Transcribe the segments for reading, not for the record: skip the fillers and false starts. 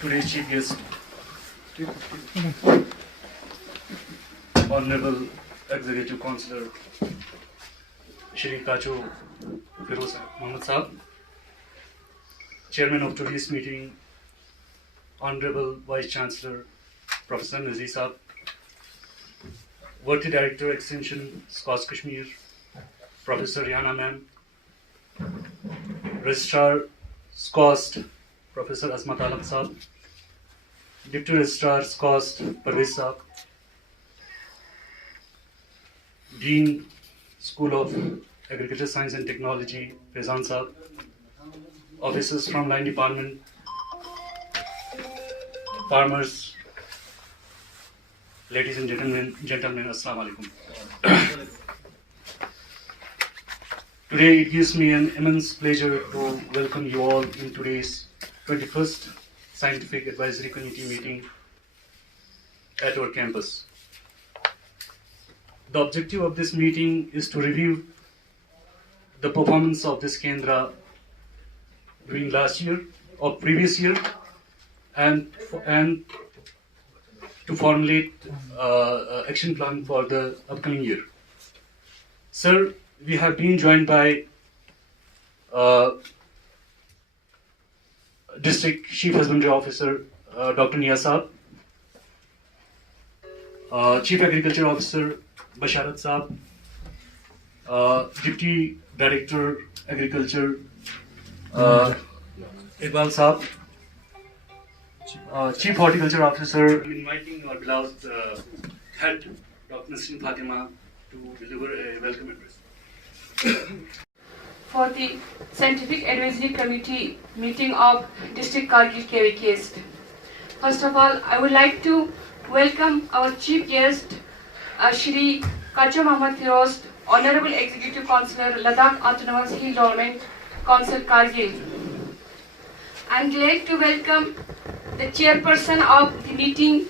Today's chief guest, Honorable Executive Councillor Shri Kacho Firoz Mohammed Saab, Chairman of today's meeting, Honorable Vice Chancellor Professor Nazir Saab, Worthy Director Extension SCOST Kashmir, Professor Rihanna Ma'am, Registrar SCOST Professor Asmat Alam Saab, Deputy Registrar SCOST Parvez Saab, Dean School of Agriculture Science and Technology Faizan Saab, officers from Line Department, farmers, ladies and gentlemen, Assalamu Alaikum. Today it gives me an immense pleasure to welcome you all in today's 21st Scientific Advisory Committee meeting at our campus. The objective of this meeting is to review the performance of this Kendra during last year or previous year and to formulate action plan for the upcoming year. Sir, we have been joined by District Chief Husbandry Officer Dr. Nia Saab, Chief Agriculture Officer Basharat Saab, Deputy Director Agriculture Iqbal Saab, Chief Horticulture Officer, inviting our beloved head Dr. Nasreen Fatima to deliver a welcome address. For the Scientific Advisory Committee meeting of District Kargil KVK East. First of all, I would like to welcome our chief guest, Shri Kacho Mohammed Firoz, Honorable Executive Councillor, Ladakh Autonomous Hill Development Council, Kargil. I am glad to welcome the chairperson of the meeting,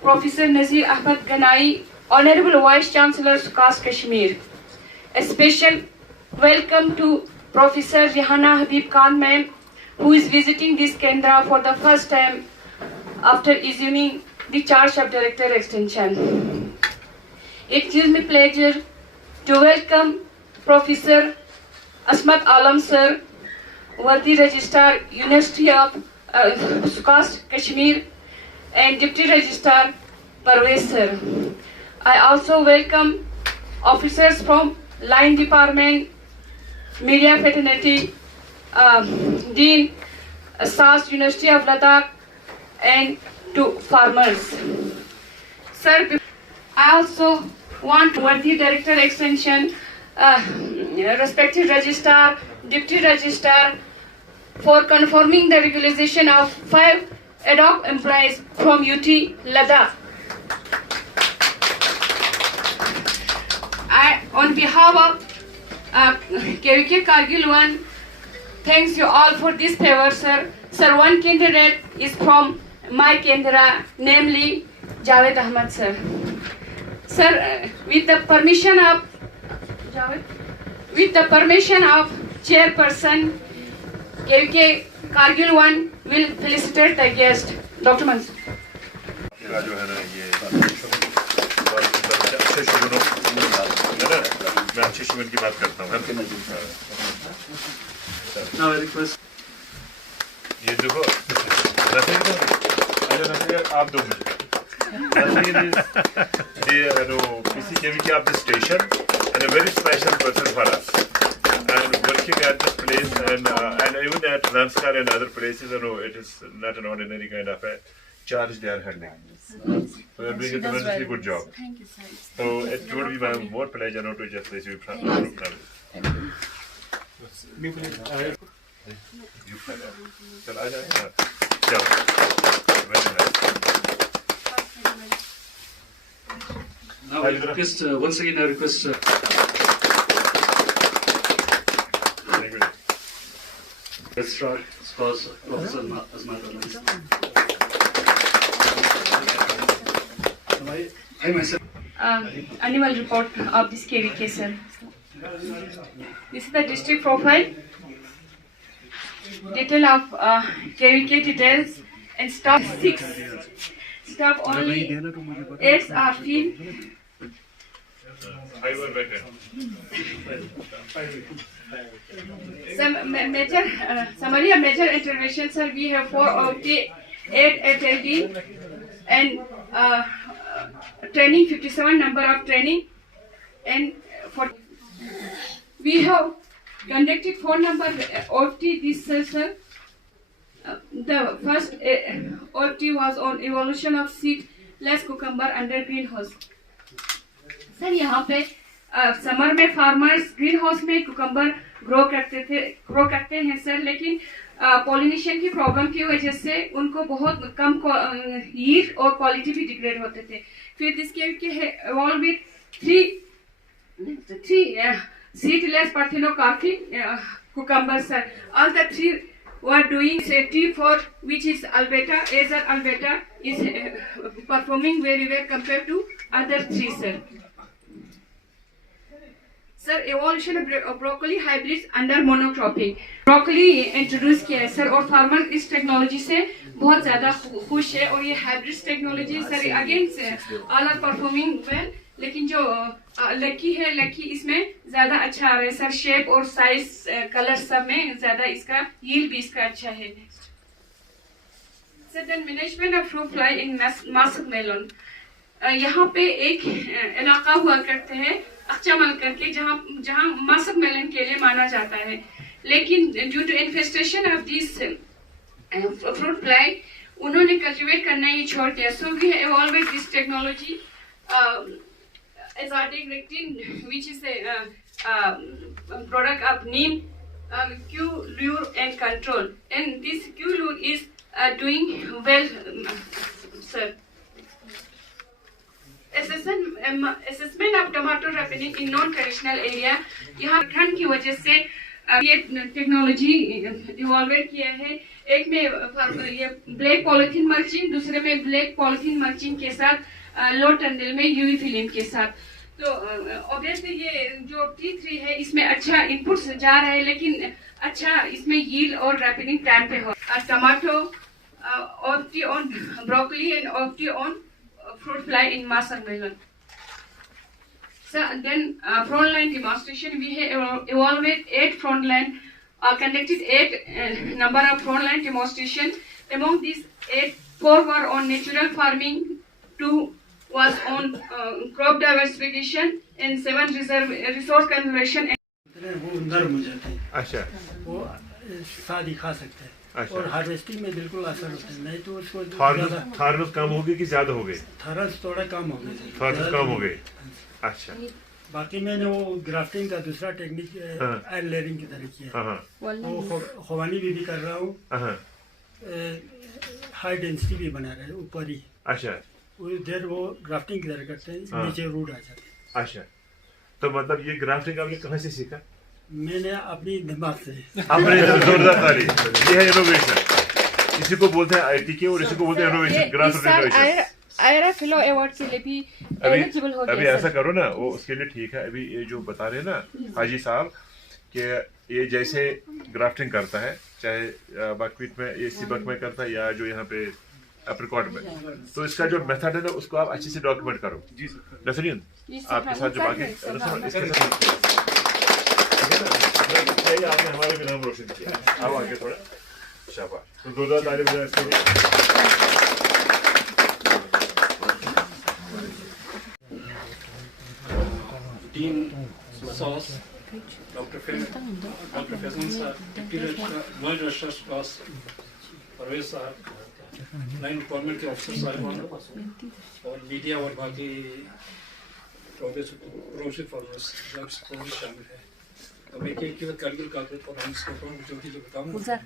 Professor Nazir Ahmed Ganai, Honorable Vice Chancellor, SCOST Kashmir. A special welcome to Professor Rihanna Habib Khan ma'am, who is visiting this Kendra for the first time after assuming the charge of Director Extension. It gives me pleasure to welcome Professor Asmat Alam sir, Worthy Registrar, University of SCOST Kashmir, and Deputy Registrar Parvez sir. I also welcome officers from Line Department, Media Fraternity, Dean, SAS University of Ladakh, and to farmers. Sir, I also want Worthy Director Extension, respective Registrar, Deputy Registrar, for confirming the regularization of 5 ad hoc employees from UT Ladakh. On behalf of KVK Kargil 1, thanks you all for this favor, sir. Sir, one candidate is from my Kendra, namely Javed Ahmed, sir. Sir, with the permission of chairperson, KVK Kargil 1 will felicitate the guest, Dr. Mansur. मैं अच्छे शुगन की बात करता हूँ। Now I request ये देखो नसीर आप दो Nasir is the PCKVK of the station and a very special person for us and working at this place, and even at Ramskar and other places, you know, it is not an ordinary kind of a charge they are handling. So they are doing a tremendously good job. Thank you, sir. So it would be my more pleasure now to just receive from you. चल आ जाए चलो very nice. Now I request, once again I request Thank you. Registrar, spouse, Professor Azmat Alans. I myself. Annual report of this KVK, sir. This is the district profile. Detail of KVK details and staff 6. Staff only 8 are female. I will better. Summary of major interventions, sir. We have 4 OT, 8 attending, and training 57 number of training, and we have conducted 4 number OT this sir. The first OT was on evolution of seedless cucumber under greenhouse. Sir यहाँ पे summer में farmers green house में cucumber grow करते हैं sir, लेकिन pollination की problem की वजह से उनको बहुत कम यील्ड और क्वालिटी भी डिग्रेड होते थे. फिर this evolved with 3 seedless parthenocarpy cucumbers, sir. All the 3 were doing safety for which is Albeta, Acer Albeta is performing very well compared to other 3, sir. Sir evolution of broccoli hybrids under monocropping broccoli introduce किया है sir, और farmer इस technology से बहुत ज़्यादा खुश है. और ये hybrids technology sir again all are performing well, लेकिन जो लकी है लकी इसमें ज़्यादा अच्छा आ रहा है सर. शेप और साइज कलर सब में ज़्यादा इसका यील्ड भी इसका अच्छा है. Sir then management of fruit fly in musk melon. यहाँ पे एक इलाका हुआ करते हैं अक्चामल करके जहाँ मास्क मेलन के लिए माना जाता है, लेकिन due to infestation of this fruit fly उन्होंने कल्टीवेट करना ही छोड़ दिया. So we have evolved this technology exotic rectin, which is a product of neem, Q lure and control, and this Q lure is doing well, sir. Assessment of tomato ripening in non-traditional area. यहाँ ठंड की वजह से ये technology evolve किया है. एक में ये ब्लैक पॉलिथीन मल्चिंग, दूसरे में ब्लैक पॉलिथीन मल्चिंग के साथ लो टंडल में यूवी फिल्म के साथ. तो ऑब्वियसली ये जो T3 है इसमें अच्छा इनपुट जा रहा है, लेकिन अच्छा इसमें यील्ड और रैपिनिंग टाइम पे हो. टमाटो ऑप्टी ऑन ब्रोकली एंड ऑप्टी ऑन fruit fly in watermelon. So then front line demonstration, we have evaluated 8 front line, conducted 8 number of front line demonstration. Among these 8, 4 were on natural farming, 2 was on crop diversification, and 7 resource conservation. वो नरम हो जाते हैं. अच्छा. वो शादी खा सकते हैं. अच्छा. और हार्वेस्टिंग में बिल्कुल असर होता है. नहीं तो उसको थार्मस कम हो गई कि ज्यादा हो गई? थारस थोड़ा कम हो गए. थार्मस कम हो गई. अच्छा. बाकी मैंने वो ग्राफ्टिंग का दूसरा टेक्निक एड लेयरिंग की तरह किया है. वो खवानी भी कर रहा हूँ. हाई डेंसिटी भी बना रहे हैं ऊपर ही. अच्छा. उधर वो ग्राफ्टिंग की तरह करते हैं, नीचे रूट आ जाते हैं. अच्छा. तो मतलब ये ग्राफ्टिंग आपने कहाँ से सीखा? मैंने अपनी दिमाग से. अपने जोरदार तारीफ. ये है इनोवेशन. इसी को बोलते हैं आईटी और इसी को बोलते हैं इनोवेशन. Grafting innovation. आयरा फिलो अवार्ड के लिए भी एलिजिबल हो गया. अभी ऐसा करो ना, वो उसके लिए ठीक है. अभी ये जो बता रहे हैं ना हाजी साहब कि ये जैसे ग्राफ्टिंग करता है, चाहे बकवीट में ये सिबक में करता है या जो यहाँ पे एप्रिकॉट में, तो इसका जो मेथड है ना उसको आप अच्छे से डॉक्यूमेंट करो. जी सर. नसरीन आपके साथ जो बाकी इसके साथ आपने हमारे भी नाम रोशन किया. अब आगे थोड़ा शाबाश. तो जोरदार तारीफ हो इसके लिए. Dean sauce Dr. Fazan sir, Deputy Registrar, Joint Registrar Class, Parvez साहब, लाइन गवर्नमेंट के ऑफिसर साहिबान और मीडिया और बाकी प्रोग्रेसिव फॉलोअर्स सब शामिल है। तो मैं केवल कारगिल कागज और हम इसको जो बताऊंगा।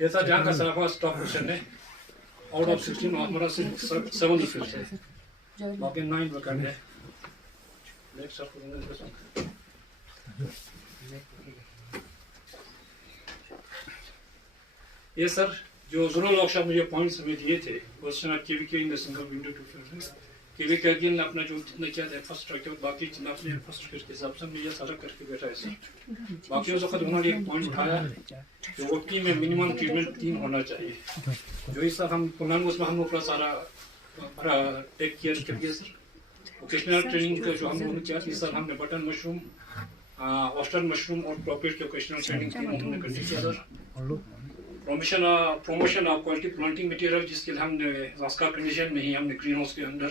ये था जहाँ का सराफा स्टॉक क्वेश्चन है। आउट ऑफ 16 हमारा सिर्फ 7 इफेक्ट है, बाकी 9 वैकेंट है। नेक्स्ट आपको ये सर जो जोनल वर्कशॉप मुझे पॉइंट्स हमें दिए थे, question of KVK in the single window to film, KVK again ने अपना जो जितना किया था फर्स्ट ट्रैक और बाकी जितना अपने फर्स्ट ट्रैक के हिसाब से हमने ये सारा करके बैठा है सर। बाकी उस वक्त उन्होंने एक पॉइंट उठाया कि ओटी में मिनिमम ट्रीटमेंट 3 होना चाहिए, जो इस सर हम पुनः उसमें हम लोग सारा हमारा टेक केयर करके सर वोकेशनल ट्रेनिंग का जो हम लोगों ने किया इस सर हमने बटन मशरूम, ऑस्टर मशरूम और प्रॉफिट के वोकेशनल ट्रेनिंग की हमने कर किया sir. Promotion of quality planting material जिसके लिए हमने रास्का कंडीशन में ही हमने ग्रीन हाउस के अंदर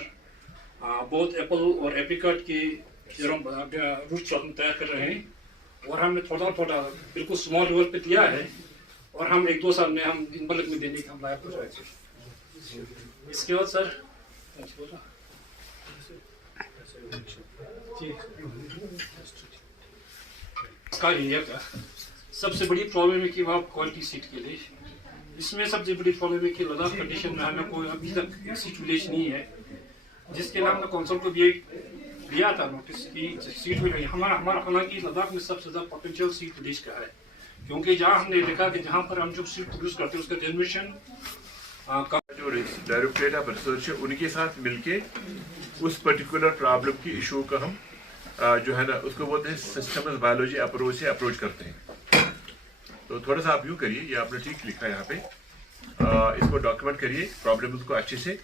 बहुत एप्पल और एप्रिकॉट की रूट्स हम तैयार कर रहे हैं और हमने थोड़ा थोड़ा बिल्कुल स्मॉल लेवल पे दिया है और हम 1-2 साल में हम इन बल्क में देने का हम लायक हो जाएंगे। इसके बाद सर का एरिया का सबसे बड़ी प्रॉब्लम है कि वहाँ क्वालिटी सीट के लिए इसमें सबसे बड़ी प्रॉब्लम है कि लद्दाख कंडीशन में हमें कोई अभी तक सीट विलेज नहीं है, जिसके लिए हमने कौंसल को भी दिया था नोटिस की सीट विलेज हमारा हालांकि लद्दाख में सबसे ज़्यादा पोटेंशियल सीट विलेज का है, क्योंकि जहाँ हमने देखा कि जहाँ पर हम जो सीट प्रोड्यूस करते हैं उसका जनरेशन जो डायरेक्टरेट ऑफ रिसर्च है उनके साथ मिलके उस पर्टिकुलर प्रॉब्लम की इशू का हम जो है ना उसको बोलते हैं सिस्टम्स बायोलॉजी अप्रोच से अप्रोच करते हैं। तो थोड़ा सा आप यूँ करिए, ये आपने ठीक लिखा है यहाँ पे, इसको डॉक्यूमेंट करिए प्रॉब्लम को अच्छे से,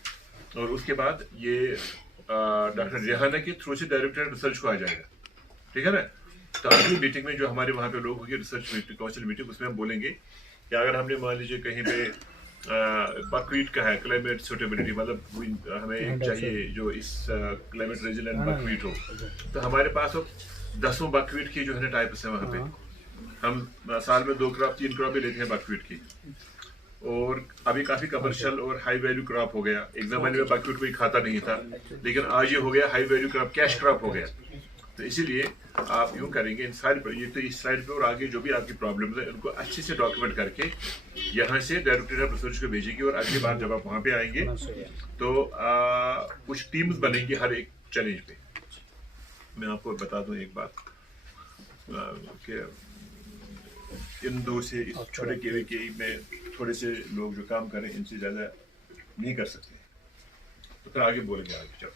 और उसके बाद ये डॉक्टर रेहाना के थ्रू से डायरेक्टर रिसर्च को आ जाएगा, ठीक है ना। तो अगली मीटिंग में जो हमारे वहाँ पे लोग होंगे रिसर्च मीटिंग काउंसिल मीटिंग, उसमें हम बोलेंगे कि अगर हमने मान लीजिए कहीं पे बकवीट का है क्लाइमेट सूटेबिलिटी, मतलब हमें चाहिए जो इस क्लाइमेट रेजिलेंट बकवीट हो, तो हमारे पास वो 10 बकवीट की जो है ना टाइप्स है वहाँ पे, हम साल में 2 क्रॉप 3 क्रॉप भी लेते हैं बकवीट की, और अभी काफी कमर्शियल और हाई वैल्यू क्रॉप हो गया। एक जमाने में बकवीट कोई खाता नहीं था, लेकिन आज ये हो गया high value crop, cash crop हो गया। तो इसीलिए आप यूँ करेंगे इन सारी ये तो इस साइड पे और आगे जो भी आपकी प्रॉब्लम है उनको अच्छे से डॉक्यूमेंट करके यहाँ से डायरेक्टर ऑफ रिसर्च को भेजेंगे, और अगली बार जब आप वहाँ पे आएंगे तो कुछ टीम्स बनेंगी हर एक चैलेंज पे। मैं आपको बता दूं एक बात कि इन 2 से इस छोटे केवीके में थोड़े से लोग जो काम करें इनसे ज़्यादा नहीं कर सकते, तो फिर आगे बोलेंगे आगे चलो।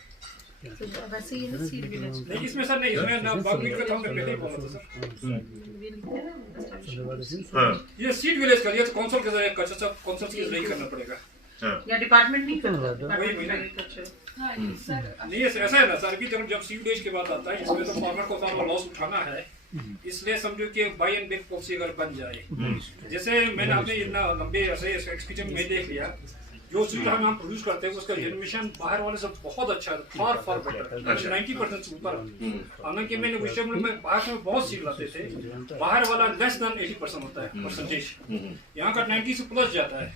वैसे ये नहीं इसमें सर नहीं, इसमें ना बाकी का था पहले ही बोला था सर। हाँ ये सीट विलेज का, ये तो काउंसिल के जरिए कच्चा काउंसिल के जरिए करना पड़ेगा या डिपार्टमेंट नहीं करता वही नहीं ऐसा है ना सर कि जब सीट विलेज की बात आता है इसमें तो फार्मर को सारा लॉस उठाना है, इसलिए समझो कि बाय एंड बिग पॉलिसी अगर बन जाए, जैसे मैंने आपने इतना लंबे ऐसे एक्सपीरियंस में देख लिया, जो सीट हम प्रोड्यूस करते हैं उसका जनरेशन बाहर वाले से बहुत अच्छा है, फार बेटर 90% से ऊपर। हालांकि मैंने उस टाइम में बाहर से बहुत सीट लाते थे, बाहर वाला लेस देन 80% होता है परसेंटेज, यहाँ का 90 से प्लस जाता है।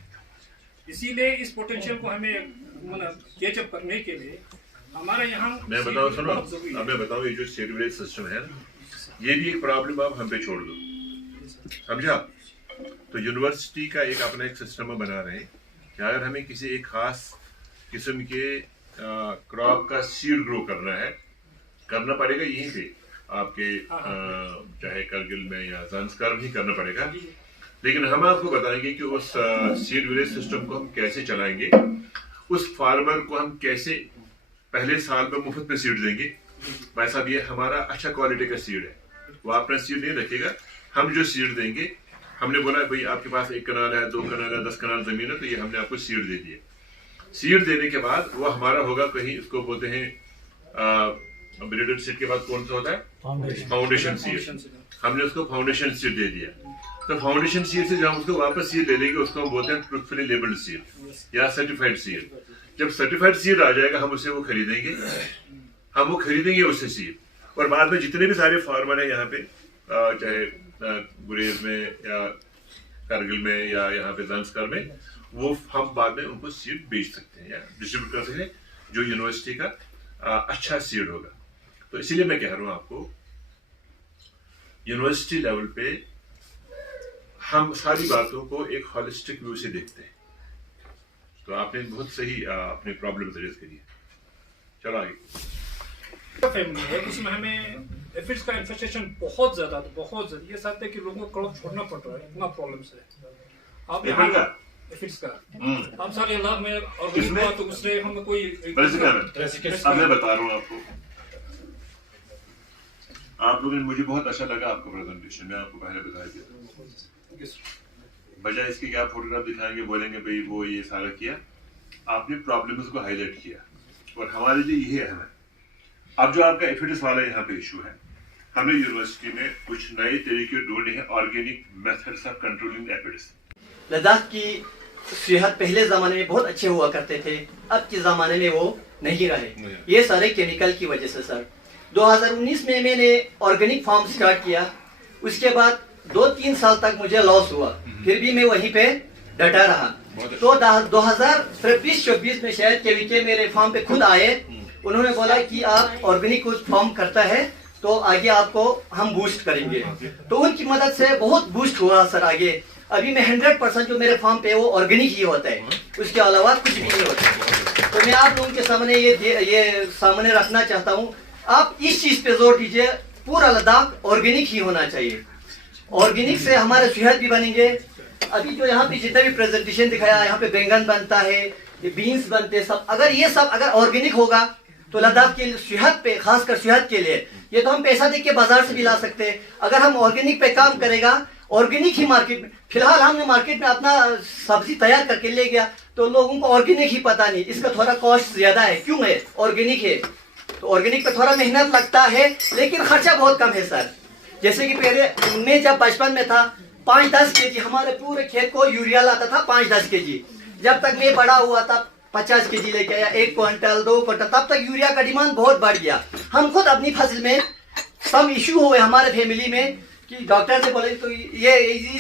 इसीलिए इस पोटेंशियल को हमें कैचअप करने के लिए हमारे यहाँ मैं बताऊँ, सुनो अब मैं बताऊँ, ये जो सीट विलेज सिस्टम है ये भी एक प्रॉब्लम आप हम पे छोड़ दो, समझा। तो यूनिवर्सिटी का एक अपना एक सिस्टम बना रहे हैं कि अगर हमें किसी एक खास किस्म के क्रॉप का सीड ग्रो करना पड़ेगा यहीं पे आपके चाहे करगिल में या ज़ांस्कार में ही करना पड़ेगा, लेकिन हम आपको बताएंगे कि उस सीड विलेज सिस्टम को हम कैसे चलाएंगे, उस फार्मर को हम कैसे पहले साल में मुफ्त में सीड देंगे। भाई साहब ये हमारा अच्छा क्वालिटी का सीड है, वो अपना सीड नहीं रखेगा, हम जो सीड देंगे, हमने बोला भाई आपके पास 1 कनाल है 2 कनाल है 10 कनाल जमीन है, तो ये हमने आपको सीड दे दिए। सीड देने के बाद वो हमारा होगा कहीं, इसको बोलते हैं ब्रीडेड सीड के बाद कौन सा होता है फाउंडेशन सीड, हमने उसको फाउंडेशन सीड दे दिया। तो फाउंडेशन सीड से जब हम उसको वापस सीड ले लेंगे उसको हम बोलते हैं ट्रूथफुली लेबल्ड सीड या सर्टिफाइड सीड। जब सर्टिफाइड सीड आ जाएगा हम उसे वो खरीदेंगे, हम वो खरीदेंगे उससे सीड, और बाद में जितने भी सारे फार्मर हैं यहाँ पे, चाहे गुरेज में या कारगिल में या यहाँ पे जंस्कर में, वो हम बाद में उनको सीड बेच सकते हैं या डिस्ट्रीब्यूट कर सकते हैं, जो यूनिवर्सिटी का अच्छा सीड होगा। तो इसीलिए मैं कह रहा हूँ आपको, यूनिवर्सिटी लेवल पे हम सारी बातों को एक होलिस्टिक व्यू से देखते हैं। तो आपने बहुत सही अपनी प्रॉब्लम रेज करी है। चलो आगे। फैमिली है, उसमें हमें एफिड्स का इन्फेस्टेशन बहुत ज्यादा ये साथ है कि लोगों को क्रॉप छोड़ना पड़ रहा है, इतना प्रॉब्लम्स है। आप एफिड्स का हम सारे इलाके में और तो उससे हम कोई अब मैं बता रहा हूँ आपको, आप लोगों ने, मुझे बहुत अच्छा लगा आपका प्रेजेंटेशन, मैं आपको पहले बता दिया। बजाय इसके कि आप फोटोग्राफ दिखाएंगे, बोलेंगे भाई वो ये सारा किया, आपने प्रॉब्लम्स को हाईलाइट किया, और हमारे लिए यही अहम है। अब जो आपका एफिड्स वाला यहाँ पे इशू है, हमें यूनिवर्सिटी में कुछ नए तरीके ढूंढने हैं, organic methods of controlling aphids. Ladakh की सेहत पहले जमाने में बहुत अच्छे हुआ करते थे, अब के जमाने में वो नहीं रहे। ये सारे केमिकल की वजह से सर 2019 में मैंने ऑर्गेनिक फार्म स्टार्ट किया, उसके बाद 2-3 साल तक मुझे लॉस हुआ, फिर भी मैं वहीं पे डटा रहा। तो 2023-24 में शायद केवीके मेरे फार्म पे खुद आए, उन्होंने बोला कि आप ऑर्गेनिक कुछ फार्म करता है तो आगे आपको हम बूस्ट करेंगे। तो उनकी मदद से बहुत बूस्ट हुआ सर आगे। अभी मैं 100% जो मेरे फार्म पे वो ऑर्गेनिक ही होता है, उसके अलावा कुछ भी नहीं होता। तो मैं आप लोगों के सामने ये सामने रखना चाहता हूँ, आप इस चीज पे जोर दीजिए, पूरा लद्दाख ऑर्गेनिक ही होना चाहिए। ऑर्गेनिक से हमारे सेहत भी बनेंगे। अभी जो यहाँ पे जितना भी प्रेजेंटेशन दिखाया, यहाँ पे बैंगन बनता है, ये बीन्स बनते हैं, सब अगर ऑर्गेनिक होगा तो लद्दाख के सेहत पे, खासकर सेहत के लिए, ये तो हम पैसा दे के बाजार से भी ला सकते हैं। अगर हम ऑर्गेनिक पे काम करेगा, ऑर्गेनिक ही मार्केट में, फिलहाल हमने मार्केट में अपना सब्जी तैयार करके ले गया तो लोगों को ऑर्गेनिक ही पता नहीं, इसका थोड़ा कॉस्ट ज्यादा है। क्यों है? ऑर्गेनिक है तो ऑर्गेनिक पे थोड़ा मेहनत लगता है, लेकिन खर्चा बहुत कम है सर। जैसे कि पहले मैं जब बचपन में था, 5-10 केजी हमारे पूरे खेत को यूरिया लाता था, 5-10 केजी। जब तक मैं बड़ा हुआ तब 50 केजी लेके आया, 1 क्विंटल 2 क्विंटल, तब तक यूरिया का डिमांड बहुत बढ़ गया। हम खुद अपनी फसल में सब इश्यू हुए हमारे फैमिली में कि डॉक्टर ने बोले तो ये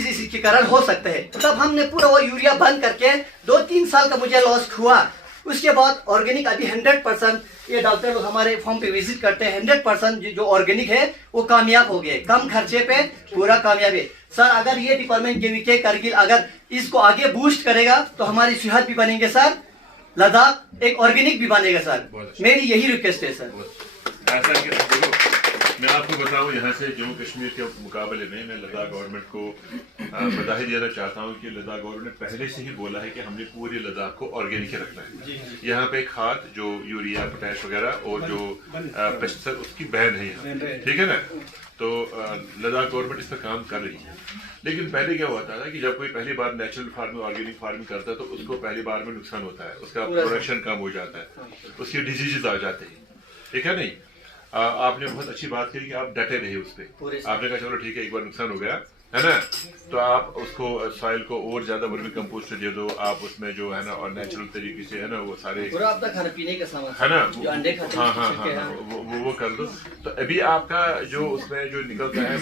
इसके कारण हो सकता है। तब हमने पूरा वो यूरिया बंद करके 2-3 साल का मुझे लॉस हुआ। उसके बाद ऑर्गेनिक अभी 100%, ये डॉक्टर लोग हमारे फॉर्म पे विजिट करते हैं, 100% जो ऑर्गेनिक है वो कामयाब हो गए, कम खर्चे पे पूरा कामयाब है सर। अगर ये डिपार्टमेंट केवीके करगिल अगर इसको आगे बूस्ट करेगा तो हमारी सेहत भी बनेंगे सर, लद्दाख एक ऑर्गेनिक भी बनेगा सर। मेरी यही रिक्वेस्ट है सर। ऐसा कि देखो, मैं आपको बताऊं, यहाँ से जम्मू कश्मीर के मुकाबले में मैं लद्दाख गवर्नमेंट को बधाई देना चाहता हूँ कि लद्दाख गवर्नमेंट ने पहले से ही बोला है कि हमने पूरे लद्दाख को ऑर्गेनिक रखना है। यहाँ पे खाद जो यूरिया, पोटैश वगैरह और जो पेस्टिसाइड, उसकी बैन है यहाँ, ठीक है ना। तो लद्दाख गवर्नमेंट इस पर काम कर रही है। लेकिन पहले क्या होता था कि जब कोई पहली बार नेचुरल फार्मिंग, ऑर्गेनिक फार्मिंग करता है तो उसको पहली बार में नुकसान होता है, उसका प्रोडक्शन कम हो जाता है, उसकी डिजीजेज आ जाते हैं, ठीक है नहीं। आपने बहुत अच्छी बात करी कि आप डटे रहे उस पर। आपने कहा चलो ठीक है, एक बार नुकसान हो गया है ना, तो आप उसको सॉइल को और ज्यादा वर्मी कंपोस्ट दे दो, आप उसमें जो है ना और नेचुरल तरीके से है ना वो सारे पूरा अपना खाने पीने का सामान है ना, जो अंडे खाते हैं, हाँ, वो कर दो। तो अभी आपका जो उसमें जो निकलता है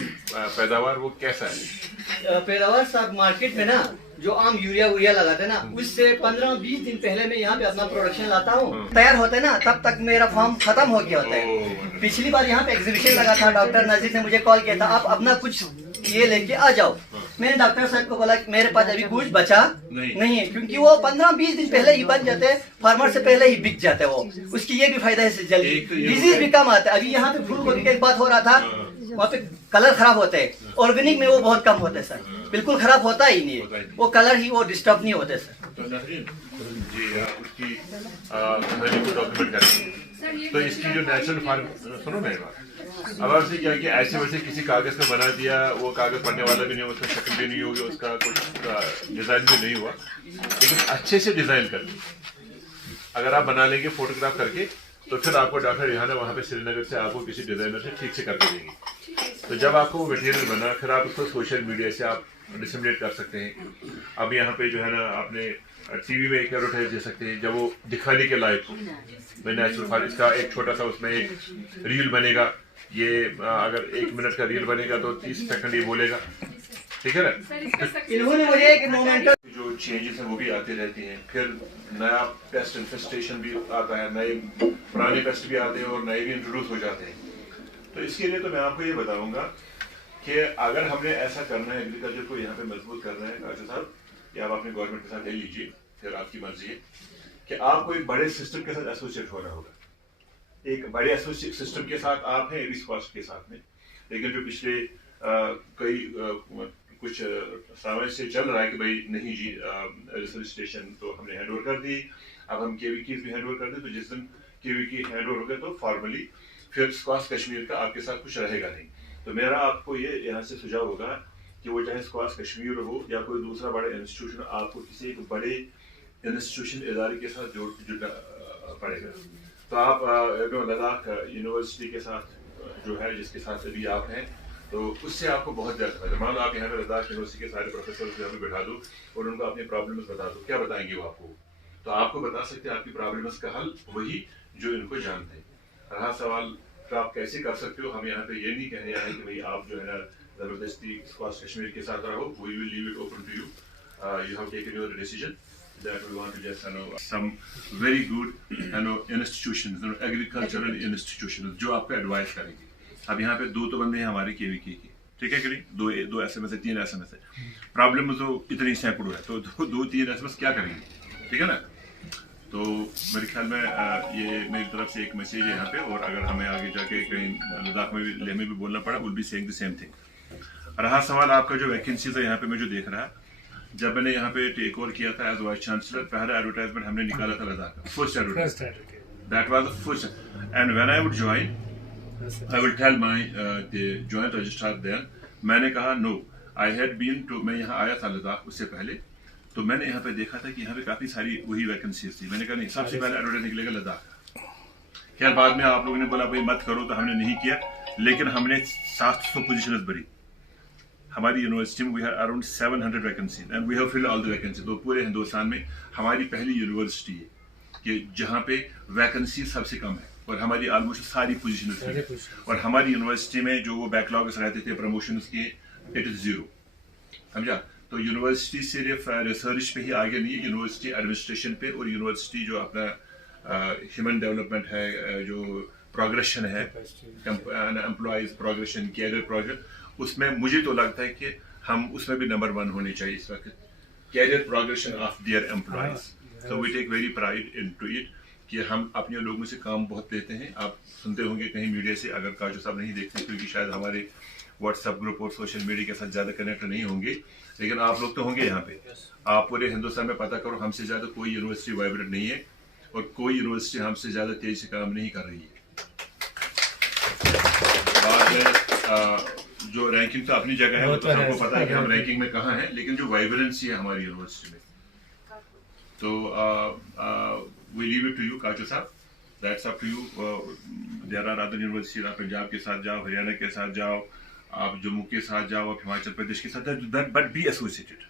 पैदावार वो कैसा है? पैदावार सब मार्केट में ना जो आम यूरिया वूरिया लगाते हैं ना, उससे 15-20 दिन पहले मैं यहाँ पे अपना प्रोडक्शन लाता हूँ, तैयार होते हैं ना, तब तक मेरा फार्म खत्म हो गया होता है। पिछली बार यहाँ पे एग्जीबिशन लगा था, डॉक्टर नजीर ने मुझे कॉल किया था, आप अपना कुछ ये लेके आ जाओ। मैंने डॉक्टर साहब को बोला कि मेरे पास अभी कुछ बचा नहीं है, क्योंकि वो 15-20 दिन पहले ही बन जाते हैं, फार्मर से पहले ही बिक जाते हैं वो, उसकी ये भी फायदा है, जल्दी डिजीज भी कम आता है। अभी यहाँ पे फूल गोभी का एक बात हो रहा था, वहाँ पे कलर खराब होते हैं, ऑर्गेनिक में वो बहुत कम होते हैं सर, बिल्कुल खराब होता ही नहीं है, वो कलर ही वो डिस्टर्ब नहीं होते सर। तो जी उसकी कहानी को डॉक्यूमेंट करेंगे। तो इसकी जो नेचुरल फार्म, सुनो मेरी बात, अब आपसे क्या कि ऐसे वैसे किसी कागज का बना दिया, वो कागज पढ़ने वाला भी नहीं होगा, उसका शक्ल भी नहीं होगी, उसका कुछ डिजाइन भी नहीं हुआ, लेकिन अच्छे से डिजाइन कर, अगर आप बना लेंगे फोटोग्राफ करके, तो फिर आपको डॉक्टर रिहाना वहाँ पे श्रीनगर से आपको किसी डिजाइनर से ठीक से करके देंगे। तो जब आपको वो मटेरियल बना, फिर आप उसको सोशल मीडिया से आप डिसमिनेट कर सकते हैं। अब यहाँ पे जो है ना आपने टीवी में एक एडवर्टाइज दे सकते हैं जब वो दिखाने के लायक हो। मैं नेचुरल फॉर इसका एक छोटा सा उसमें एक रील बनेगा, ये अगर 1 मिनट का रील बनेगा तो 30 सेकंड ये बोलेगा, ठीक है ना। इन्होंने मुझे एक मोमेंट जो चेंजेस हैं वो भी आते रहती हैं, फिर नया पेस्ट इन्फेस्टेशन भी आता है, नए पुराने पेस्ट भी आते हैं और नए भी इंट्रोड्यूस हो जाते हैं। तो इसके लिए तो मैं आपको ये बताऊंगा कि अगर हमने ऐसा करना है, एग्रीकल्चर को यहाँ पे मजबूत करना है काजू साहब, या आप अपने गवर्नमेंट के साथ ले लीजिए, फिर आपकी मर्जी है कि आपको एक बड़े सिस्टम के साथ एसोसिएट होना होगा। एक बड़े एसोसिएट सिस्टम के साथ आप हैं रिस्कॉस्ट के साथ में, लेकिन जो पिछले कुछ समय से चल रहा है कि भाई नहीं जी रिसर्च स्टेशन तो हमने हैंड ओवर कर दी, अब हम केवीकी भी हैंड ओवर कर दें, तो जिस दिन केवीकी हैंड ओवर हो गया तो फॉर्मली फिर स्क्वाश कश्मीर का आपके साथ कुछ रहेगा नहीं। तो मेरा आपको ये यहाँ से सुझाव होगा कि वो चाहे स्क्वाश कश्मीर हो या कोई दूसरा बड़ा इंस्टीट्यूशन, आपको किसी एक बड़े इंस्टीट्यूशन इदारे के साथ जुड़ना पड़ेगा। तो आप लद्दाख यूनिवर्सिटी के साथ जो है, जिसके साथ अभी आप हैं, तो उससे आपको बहुत ज़्यादा फायदा। मान लो आप यहाँ पे लद्दाख यूनिवर्सिटी के सारे प्रोफेसर यहाँ पे बैठा दो और उनको अपनी प्रॉब्लम्स बता दो, क्या बताएंगे वो आपको? तो आपको बता सकते हैं आपकी प्रॉब्लम्स का हल वही जो इनको जानते हैं। रहा सवाल तो आप कैसे कर सकते हो, हम यहाँ पे ये नहीं कहने आए कि भाई आप जो है ना जबरदस्ती स्क्वाश कश्मीर के साथ रहो। We will leave it open to you, you have taken your decision that we want to just some very good institutions, agricultural institutions जो आपको एडवाइस करेंगे। अब यहाँ पे 2 तो बंदे हैं हमारे केवीके के, ठीक है कि नहीं? 2 SMS है, 3 SMS है, प्रॉब्लम तो इतनी सैकड़ों है, तो 2-3 SMS क्या करेंगे, ठीक है ना। तो मेरे ख्याल में ये मेरी तरफ से एक मैसेज है यहाँ पे, और अगर हमें आगे जाके कहीं लद्दाख में भी लेह में भी बोलना पड़ा, will be saying the same thing. रहा सवाल आपका जो वैकेंसीज है यहाँ पे मैं जो देख रहा, जब मैंने यहाँ पे टेक ओवर किया था एज वाइस चांसलर, पहला एडवर्टाइजमेंट हमने निकाला था लद्दाख का, first advertisement, that was the first. And when I would join, I will tell my the joint registrar there, मैंने कहा no, I had been to, मैं यहाँ आया था लद्दाख उससे पहले, तो मैंने यहाँ पे देखा था कि यहाँ पे काफी सारी वही वैकेंसीज थी। मैंने कहा नहीं, सबसे पहले एडवर्टाइज निकलेगा लद्दाख का। खैर बाद में आप लोगों ने बोला भाई मत करो, तो हमने नहीं किया, लेकिन हमने 700 पोजीशंस भरी हमारी यूनिवर्सिटी में। We have around 700 vacancies and we have filled all the vacancy. तो पूरे हिंदुस्तान में हमारी पहली यूनिवर्सिटी है कि जहाँ पे वैकेंसी सबसे कम है, और हमारी ऑलमोस्ट सारी पोजीशन थी। और हमारी यूनिवर्सिटी में जो वो बैकलॉग्स रहते थे प्रमोशंस के, इट इज 0, समझा। तो यूनिवर्सिटी सिर्फ रिसर्च पे ही आगे नहीं है, यूनिवर्सिटी एडमिनिस्ट्रेशन पे, और यूनिवर्सिटी जो अपना ह्यूमन डेवलपमेंट है, जो प्रोग्रेशन है, एम्प्लॉयज प्रोग्रेशन, कैरियर प्रोग्रेस, उसमें मुझे तो लगता है कि हम उसमें भी नंबर 1 होने चाहिए इस वक्त, career progression of their employees. So we take very pride into it कि हम अपने लोगों से काम बहुत लेते हैं। आप सुनते होंगे कहीं मीडिया से, अगर काजू साहब नहीं देखते क्योंकि शायद हमारे व्हाट्सएप ग्रुप और सोशल मीडिया के साथ ज़्यादा कनेक्ट नहीं होंगे, लेकिन आप लोग तो होंगे यहाँ पे। आप पूरे हिंदुस्तान में पता करो, हमसे ज़्यादा कोई यूनिवर्सिटी वाइब्रेंट नहीं है, और कोई यूनिवर्सिटी हमसे ज़्यादा तेज़ी से काम नहीं कर रही है। बाद में जो रैंकिंग तो अपनी जगह है, वो तो सबको पता है कि हम रैंकिंग में कहाँ हैं, लेकिन जो वाइब्रेंसी है हमारी यूनिवर्सिटी में, तो we leave it to you काजू साहब, that's up to you. There are other universities, आप पंजाब के साथ जाओ, हरियाणा के साथ जाओ, आप जम्मू के साथ जाओ, आप हिमाचल प्रदेश के साथ, but be associated,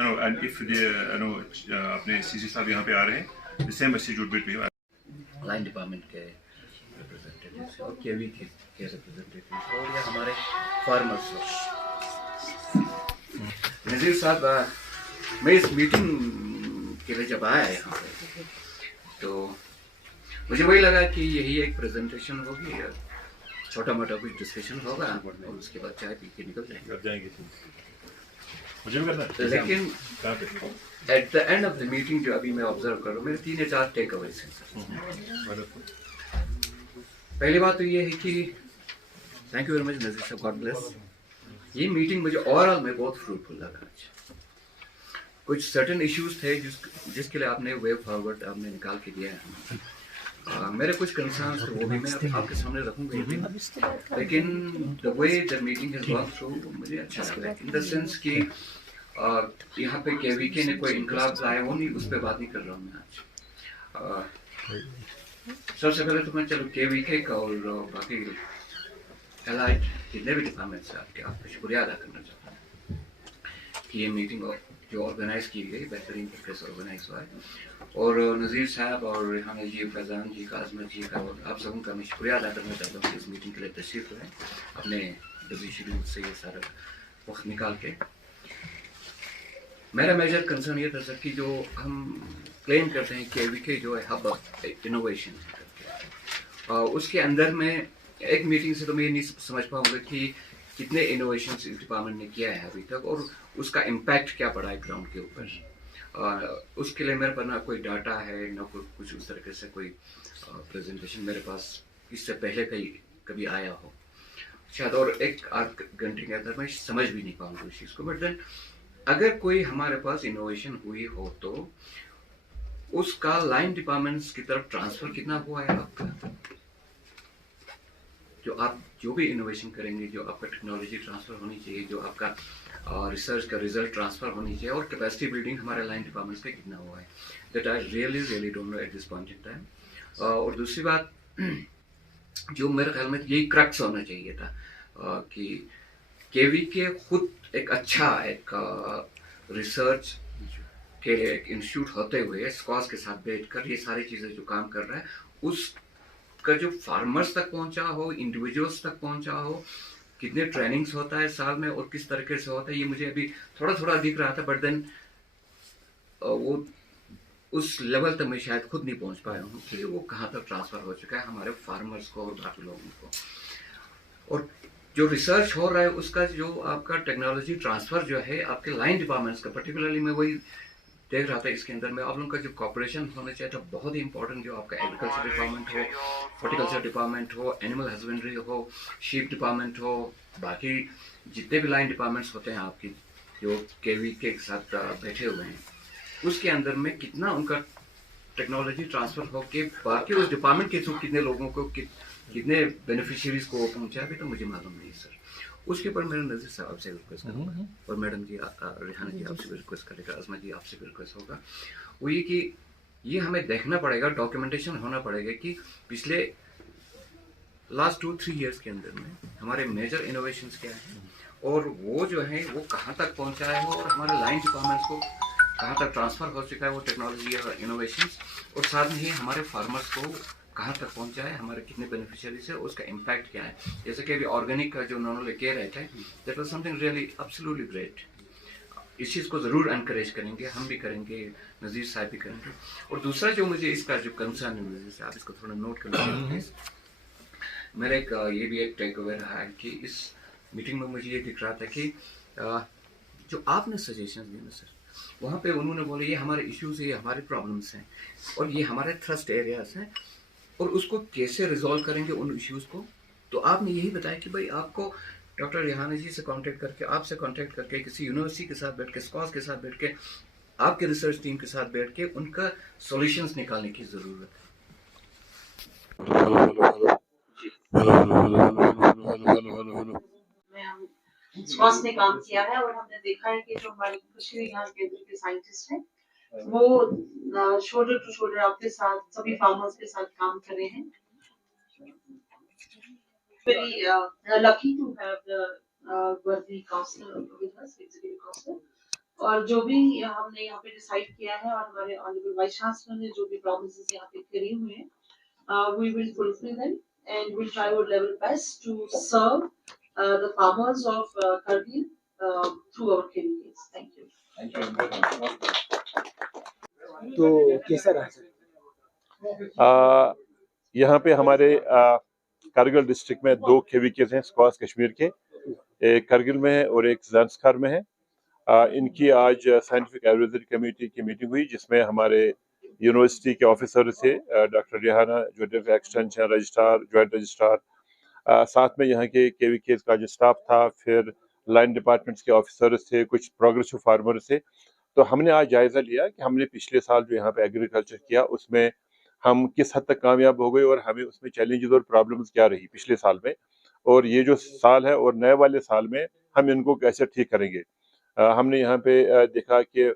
and if they अपने सीसी साहब यहाँ पे आ रहे हैं, the same message would be to you. Line department के रिप्रेजेंटेटिव्स और केवी के रिप्रेजेंटेटिव्स, और ये हमारे फार्मर्स। नज़ीर साहब, मैं इस मीटिंग के लिए जब आया यहाँ पे, तो मुझे वही लगा कि यही एक प्रेजेंटेशन होगी, छोटा मोटा कुछ डिस्कशन होगा, और उसके बाद चाय पी के निकल जाएंगे। मुझे भी करना है, लेकिन at the end of the meeting जो अभी मैं ऑब्जर्व कर रहा हूँ, मेरे 3 या 4 टेक अवेज हैं। पहली बात तो ये है कि थैंक यू वेरी मच नज़ीर साहब, गॉड ब्लेस। ये मीटिंग मुझे ओवरऑल में बहुत फ्रूटफुल लगा। कुछ सर्टेन इश्यूज थे जिसके लिए आपने वे फॉरवर्ड आपने निकाल के दिया है। मेरे कुछ कंसर्न्स थे, वो भी मैं आपके सामने रखूंगा, लेकिन the way the meeting has gone through मुझे अच्छा लगा, इन द सेंस कि यहाँ पे केवीके ने कोई इनकलाब लाया वो नहीं, उस पर बात नहीं कर रहा हूँ मैं आज। सबसे पहले तो मैं चलो केवीके का और बाकी एलाइड जितने भी डिपार्टमेंट्स हैं आपका शुक्रिया अदा करना चाहता हूँ कि ये मीटिंग जो ऑर्गेनाइज की गई, बेहतरीन तरीके से ऑर्गेनाइज हुआ है। और नज़ीर साहब और रेहाना जी, फैज़ान जी का, अजमत जी का और आप सबों का मैं शुक्रिया अदा करना चाहता हूँ कि इस मीटिंग के लिए तशरीफ़ लाए, अपने बिजी शेड्यूल से ये सारा वक्त निकाल के। मेरा मेजर कंसर्न ये था सर कि जो हम क्लेम करते हैं KVK जो है हब ऑफ इनोवेशन है, उसके अंदर में एक मीटिंग से तो मैं ये नहीं समझ पाऊंगा कि कितने इनोवेशन इस डिपार्टमेंट ने किया है अभी तक और उसका इम्पैक्ट क्या पड़ा है ग्राउंड के ऊपर। उसके लिए मेरे पास ना कोई डाटा है, ना कोई कुछ उस तरीके से कोई प्रेजेंटेशन मेरे पास इससे पहले कभी आया हो शायद, और एक आध घंटे के अंदर मैं समझ भी नहीं पाऊंगा उस चीज़ को। बट देन अगर कोई हमारे पास इनोवेशन हुई हो तो उसका लाइन डिपार्टमेंट्स की तरफ ट्रांसफर कितना हुआ है आपका, जो आप जो भी इनोवेशन करेंगे, जो आपका टेक्नोलॉजी ट्रांसफर होनी चाहिए, जो आपका रिसर्च का रिजल्ट ट्रांसफर होनी चाहिए, और कैपेसिटी बिल्डिंग हमारे लाइन डिपार्टमेंट्स का कितना हुआ है, that I really don't know at this point in time. और दूसरी बात जो मेरे ख्याल में यही क्रक्स होना चाहिए था कि KVK खुद एक अच्छा एक रिसर्च के एक इंस्टीट्यूट होते हुए स्कॉस के साथ बैठकर ये सारी चीज़ें जो काम कर रहा है उसका जो फार्मर्स तक पहुंचा हो, इंडिविजुअल्स तक पहुंचा हो, कितने ट्रेनिंग्स होता है साल में और किस तरीके से होता है, ये मुझे अभी थोड़ा थोड़ा दिख रहा था। बट देन वो उस लेवल तक मैं शायद खुद नहीं पहुंच पाया हूँ कि वो कहाँ तक ट्रांसफ़र हो चुका है हमारे फार्मर्स को और बाकी लोगों को। और जो रिसर्च हो रहा है उसका जो आपका टेक्नोलॉजी ट्रांसफ़र जो है आपके लाइन डिपार्टमेंट्स का, पर्टिकुलरली मैं वही देख रहा था इसके अंदर में आप लोगों का जो कॉपरेशन होना चाहिए था बहुत ही इंपॉर्टेंट, जो आपका एग्रीकल्चर डिपार्टमेंट हो, हॉर्टिकल्चर डिपार्टमेंट हो, एनिमल हस्बेंड्री हो, शीप डिपार्टमेंट हो, बाकी जितने भी लाइन डिपार्टमेंट्स होते हैं आपकी जो KVK के साथ बैठे हुए हैं, उसके अंदर में कितना उनका टेक्नोलॉजी ट्रांसफ़र हो के बाकी उस डिपार्टमेंट के थ्रू कितने लोगों को कितने बेनिफिशियरीज को पहुंचा अभी तो मुझे मालूम नहीं सर। उसके ऊपर मेरा नज़ीर साहब आपसे रिक्वेस्ट करूँगा और मैडम जी रेहाना जी आपसे भी रिक्वेस्ट करेगा, अजमत जी आपसे भी रिक्वेस्ट होगा, वो ये कि ये हमें देखना पड़ेगा, डॉक्यूमेंटेशन होना पड़ेगा कि पिछले लास्ट 2-3 ईयर्स के अंदर में हमारे मेजर इनोवेशंस क्या हैं और वो जो है वो कहाँ तक पहुँचा है और हमारे लाइन डिपार्टमेंट्स को कहाँ तक ट्रांसफ़र हो चुका है वो टेक्नोलॉजी और इनोवेशंस, और साथ में ही हमारे फार्मर्स को कहाँ तक पहुँचा है, हमारे कितने बेनिफिशियरीज है, उसका इम्पैक्ट क्या है। जैसे कि अभी ऑर्गेनिक का जो उन्होंने कह रहे थे, that was something really absolutely great. इस चीज़ को ज़रूर एनकरेज करेंगे, हम भी करेंगे, नज़ीर साहब भी करेंगे। और दूसरा जो मुझे इसका जो कंसर्न है, नज़ीर साहब इसको थोड़ा नोट कर लीजिए। मेरा एक ये भी एक टेक अवे रहा है कि इस मीटिंग में मुझे ये दिख रहा था कि जो आपने सजेशन दिए ना सर, वहाँ पे उन्होंने बोले ये हमारे इश्यूज है, ये हमारे प्रॉब्लम्स हैं और ये हमारे थ्रस्ट एरियाज हैं और उसको कैसे रिजॉल्व करेंगे उन इश्यूज को। तो आपने यही बताया कि भाई आपको डॉक्टर रेहाना जी से कांटेक्ट करके, आपसे कांटेक्ट करके, किसी यूनिवर्सिटी के साथ बैठ के, स्कॉस के साथ बैठ के, आपके रिसर्च टीम के साथ बैठ के उनका सॉल्यूशंस निकालने की ज़रूरत है। स्कॉस ने काम किया है और हमने देखा है कि जो हमारे कश्मीरी यहाँ के साइंटिस्ट हैं वो शोल्डर टू शोल्डर आपके साथ सभी फार्मर्स के साथ काम कर रहे हैं। Very lucky to have the worthy counselor with us, executive counselor. और जो भी हमने यहाँ पे डिसाइड किया है और हमारे ऑनरेबल वाइस चांसलर ने जो भी प्रॉमिसेस यहाँ पे करी हुए हैं, we will fulfill them and we'll try our level best to serve the farmers of Kargil through our KVKs. Thank you. Thank you. तो कैसा रहा सर? यहाँ पे हमारे कारगिल डिस्ट्रिक्ट में 2 KVKs हैं, स्कॉस कश्मीर के, एक करगिल में है और एक ज़ांस्कार में है। इनकी आज साइंटिफिक एडवाइजरी कमेटी की मीटिंग हुई जिसमें हमारे यूनिवर्सिटी के ऑफिसर थे, डॉक्टर रेहाना जो director extension, registrar, joint registrar, साथ में यहाँ के KVKs का जो स्टाफ था, फिर लाइन डिपार्टमेंट्स के ऑफिसर्स थे, कुछ प्रोग्रेसिव फार्मर्स थे। तो हमने आज जायज़ा लिया कि हमने पिछले साल जो यहाँ पे एग्रीकल्चर किया उसमें हम किस हद तक कामयाब हो गए और हमें उसमें चैलेंजेस और प्रॉब्लम्स क्या रही पिछले साल में, और ये जो साल है और नए वाले साल में हम इनको कैसे ठीक करेंगे। हमने यहाँ पे देखा कि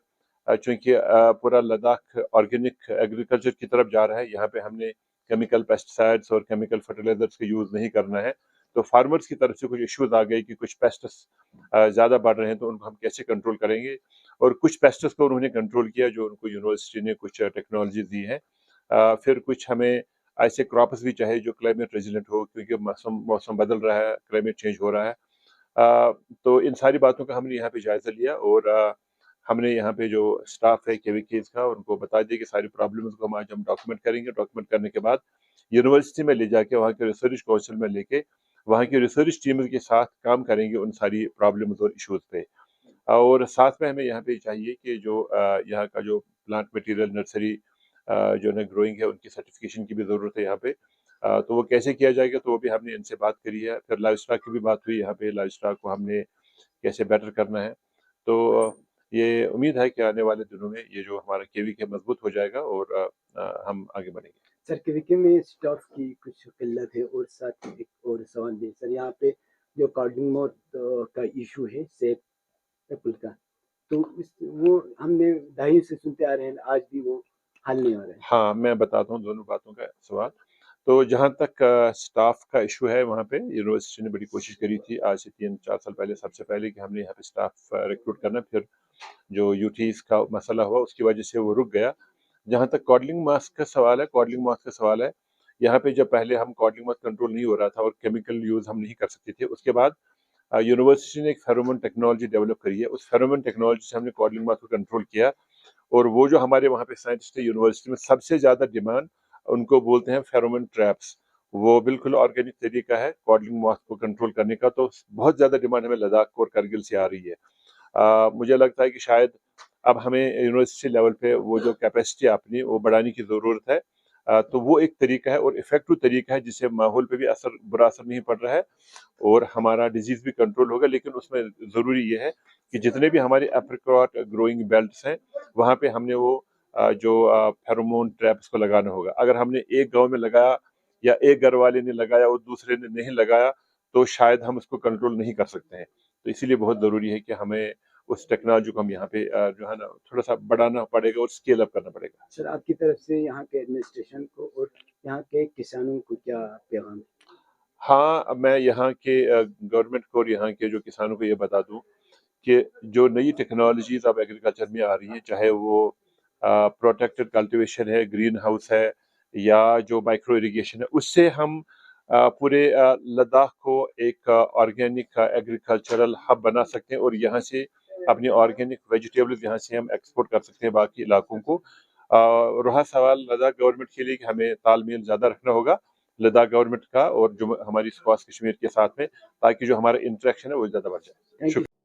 चूँकि पूरा लद्दाख ऑर्गेनिक एग्रीकल्चर की तरफ जा रहा है, यहाँ पे हमने केमिकल पेस्टिसाइड्स और केमिकल फर्टिलाइजर्स का यूज़ नहीं करना है। तो फार्मर्स की तरफ से कुछ इश्यूज आ गए कि कुछ पेस्ट्स ज़्यादा बढ़ रहे हैं, तो उनको हम कैसे कंट्रोल करेंगे। और कुछ पेस्ट्स को उन्होंने कंट्रोल किया जो उनको यूनिवर्सिटी ने कुछ टेक्नोलॉजी दी है। फिर कुछ हमें ऐसे क्रॉप्स भी चाहे जो क्लाइमेट रेजिलेंट हो, क्योंकि मौसम बदल रहा है, क्लाइमेट चेंज हो रहा है। तो इन सारी बातों का हमने यहाँ पे जायज़ा लिया और हमने यहाँ पे जो स्टाफ है केवीकेज का उनको बता दिया कि सारी प्रॉब्लम्स को आज हम डॉक्यूमेंट करेंगे। डॉक्यूमेंट करने के बाद यूनिवर्सिटी में ले जाके वहाँ के रिसर्च काउंसिल में लेके वहाँ की रिसर्च टीम के साथ काम करेंगे उन सारी प्रॉब्लम्स और इश्यूज पे। और साथ में हमें यहाँ पे चाहिए कि जो यहाँ का जो प्लांट मटेरियल नर्सरी जो है ग्रोइंग है उनकी सर्टिफिकेशन की भी ज़रूरत है यहाँ पे। तो वो कैसे किया जाएगा, तो वो भी हमने इनसे बात करी है। फिर लाइव स्टॉक की भी बात हुई यहाँ पे, लाइव स्टॉक को हमने कैसे बेटर करना है। तो ये उम्मीद है कि आने वाले दिनों में ये जो हमारा केवीके मजबूत हो जाएगा और हम आगे बढ़ेंगे। सर, केवीके में स्टाफ की कुछ किल्लत है और साथ ही एक और सवाल भी सर, यहाँ पे जो कार्डिंग मौत का इशू है सेब एप्पल का, तो वो हमने दहाई से सुनते आ रहे हैं, आज भी वो हल नहीं हो रहा है। हाँ, मैं बताता हूँ दोनों बातों का सवाल। तो जहाँ तक स्टाफ का इशू है, वहाँ पे यूनिवर्सिटी ने बड़ी कोशिश करी थी आज से 3-4 साल पहले, सबसे पहले कि हमने यहाँ पे स्टाफ रिक्रूट करना। फिर जो यूटीज का मसला हुआ उसकी वजह से वो रुक गया। जहाँ तक कॉडलिंग मास्क का सवाल है, यहाँ पे जब पहले हम कॉडलिंग मास्क कंट्रोल नहीं हो रहा था और केमिकल यूज़ हम नहीं कर सकते थे, उसके बाद यूनिवर्सिटी ने एक फेरोमोन टेक्नोलॉजी डेवलप करी है। उस फेरोमोन टेक्नोलॉजी से हमने कॉडलिंग मास्क को कंट्रोल किया। और वो जो हमारे वहाँ पे साइंटिस्ट है यूनिवर्सिटी में, सबसे ज़्यादा डिमांड उनको बोलते हैं फेरोमोन ट्रैप्स। वो बिल्कुल ऑर्गेनिक तरीका है कॉडलिंग मास्क को कंट्रोल करने का। तो बहुत ज़्यादा डिमांड हमें लद्दाख और करगिल से आ रही है। मुझे लगता है कि शायद अब हमें यूनिवर्सिटी लेवल पे वो जो कैपेसिटी अपनी वो बढ़ाने की ज़रूरत है। तो वो एक तरीका है और इफेक्टिव तरीका है जिससे माहौल पे भी बुरा असर नहीं पड़ रहा है और हमारा डिजीज़ भी कंट्रोल होगा। लेकिन उसमें ज़रूरी ये है कि जितने भी हमारे एप्रिकॉट ग्रोइंग बेल्ट्स हैं, वहाँ पे हमने वो जो फेरोमोन ट्रैप्स को लगाना होगा। अगर हमने एक गांव में लगाया या एक घर वाले ने लगाया और दूसरे ने नहीं लगाया, तो शायद हम उसको कंट्रोल नहीं कर सकते हैं। तो इसीलिए बहुत ज़रूरी है कि हमें उस टेक्नोलॉजी को हम यहाँ पे जो है ना थोड़ा सा बढ़ाना पड़ेगा और स्केल अप करना पड़ेगा। सर, आपकी तरफ से यहाँ के एडमिनिस्ट्रेशन को और यहाँ के किसानों को क्या पैगाम? हाँ, मैं यहाँ के गवर्नमेंट को और यहाँ के जो किसानों को ये बता दूँ कि जो नई टेक्नोलॉजीज अब एग्रीकल्चर में आ रही हैं, चाहे वो प्रोटेक्टेड कल्टीवेशन है, ग्रीन हाउस है या जो माइक्रो इरिगेशन है, उससे हम पूरे लद्दाख को एक ऑर्गेनिक एग्रीकल्चरल हब बना सकते हैं और यहाँ से अपनी ऑर्गेनिक वेजिटेबल्स यहाँ से हम एक्सपोर्ट कर सकते हैं बाकी इलाकों को। रहा सवाल लद्दाख गवर्नमेंट के लिए कि हमें तालमेल ज़्यादा रखना होगा लद्दाख गवर्नमेंट का और जो हमारी स्क्वाश कश्मीर के साथ में, ताकि जो हमारा इंटरेक्शन है वो ज़्यादा बढ़ जाए। शुक्रिया।